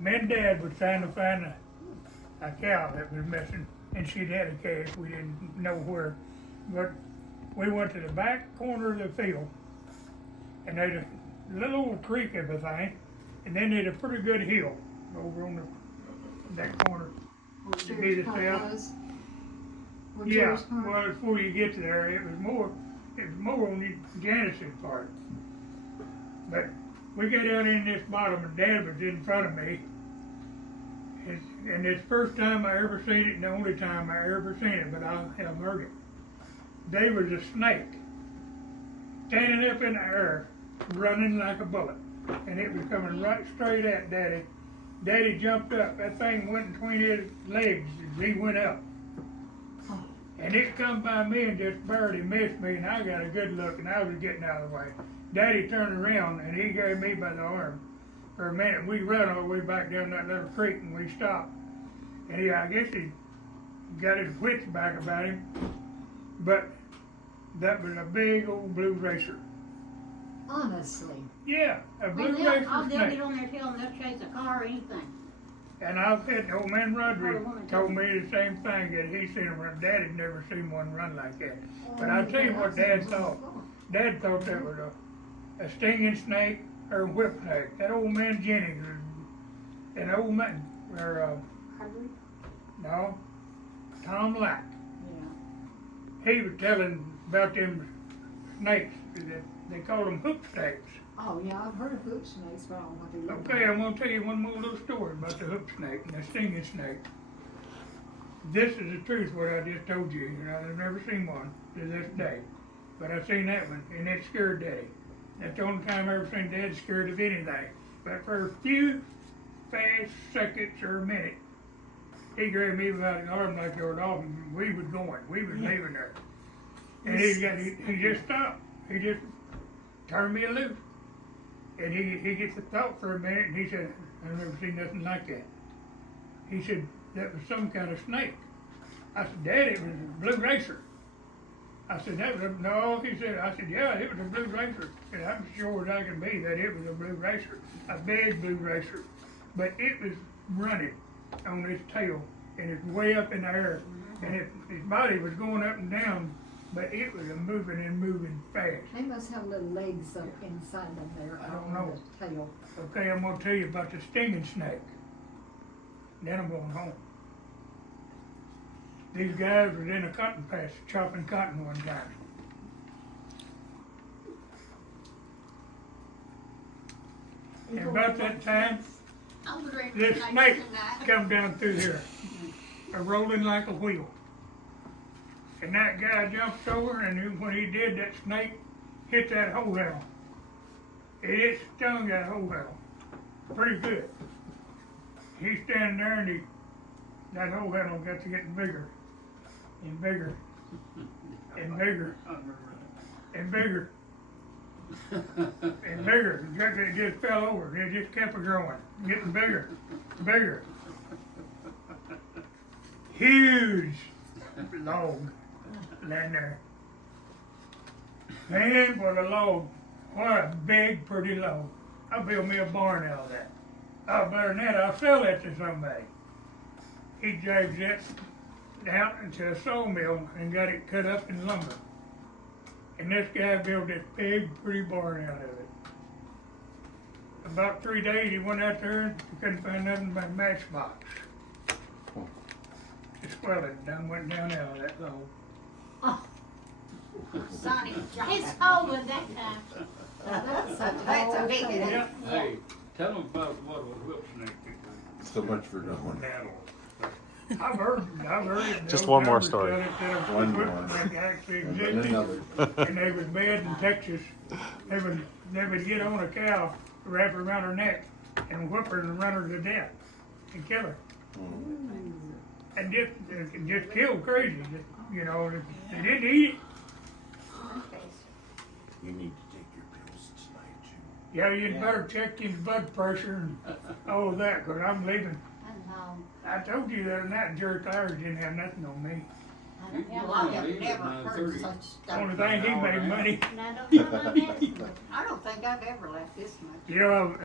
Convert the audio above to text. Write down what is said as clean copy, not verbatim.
me and Dad was trying to find a cow that was missing, and she'd had a calf. We didn't know where, but we went to the back corner of the field, and there's a little old creek of a thing, and then there's a pretty good hill over on that corner. To be the south. Yeah, well, before you get there, it was more on the Janison part. But we got down in this bottom, and Dad was in front of me. And it's the first time I ever seen it, and the only time I ever seen it, but I have heard it. There was a snake standing up in the air, running like a bullet. And it was coming right straight at Daddy. Daddy jumped up. That thing went between his legs as he went up. And it come by me and just barely missed me, and I got a good look, and I was getting out of the way. Daddy turned around, and he grabbed me by the arm. For a minute, we run all the way back down that little creek, and we stopped. And I guess he got his wits back about him, but that was a big old blue racer. Honestly. Yeah, a blue And racer they'll snake. get on their tail and they'll chase a car or anything. And I'll bet old man Roderick told me the same thing, that he seen him run. Dad had never seen one run like that. But I'll tell you what Dad thought. Dad thought that was a stinging snake or a whip snake. That old man Jennings, an old man, or no, Tom Lack. Yeah. He was telling about them snakes. They called them hook snakes. Oh, yeah, I've heard of hook snakes, but I don't know what they look Okay, like. I'm going to tell you one more little story about the hook snake and the stinging snake. This is the truth, what I just told you. I've never seen one to this day. But I seen that one, and it scared Daddy. That's the only time I ever seen Dad scared of anything. But for a few fast seconds or a minute, he grabbed me by the arm like you were off, and we was going. We was leaving there. And he just stopped. He just turned me loose. And he gets a thought for a minute, and he said, I've never seen nothing like that. He said, that was some kind of snake. I said, Dad, it was a blue racer. I said, no, he said, I said, yeah, it was a blue racer. And I'm sure as I can be that it was a blue racer, a big blue racer. But it was running on its tail, and it's way up in the air. And his body was going up and down, but it was moving and moving fast. They must have little legs up inside of there. I don't know. The tail. Okay, I'm going to tell you about the stinging snake. Then I'm going home. These guys was in a cotton patch chopping cotton one time. And about that time, this snake come down through here, rolling like a wheel. And that guy jumps over, and when he did, that snake hit that hole down. And it stung that hole down pretty good. He's standing there, and that hole handle got to getting bigger and bigger and bigger and bigger and bigger. It just fell over. It just kept growing, getting bigger, bigger. Huge log laying there. Man, what a log. What a big, pretty log. I'll build me a barn out of that. Oh, better than that, I'll sell that to somebody. He drags that out into a sawmill and got it cut up in lumber. And this guy built this big, pretty barn out of it. About 3 days, he went out there and couldn't find nothing but a matchbox. The swelling went down out of that log. Oh. Sonny, it's cold at that time. That's a big one. Yeah. Hey, tell them about what a whip snake is. So much for knowing. I've heard it. Just Those one more numbers story. tell it that a One whip more. snake actually And then existed. another. And they was bred in Texas. They would get on a cow, wrap her around her neck, and whip her and run her to death and kill her. And just kill crazy. You know, they didn't eat it. You need to take your pills tonight, Jim. Yeah, you'd better check his blood pressure and all that, because I'm leaving. I told you that night Jerry Tires didn't have nothing on me. Well, I have never heard such stuff. Only thing he made money. And I don't know about that. I don't think I've ever left this much. You know,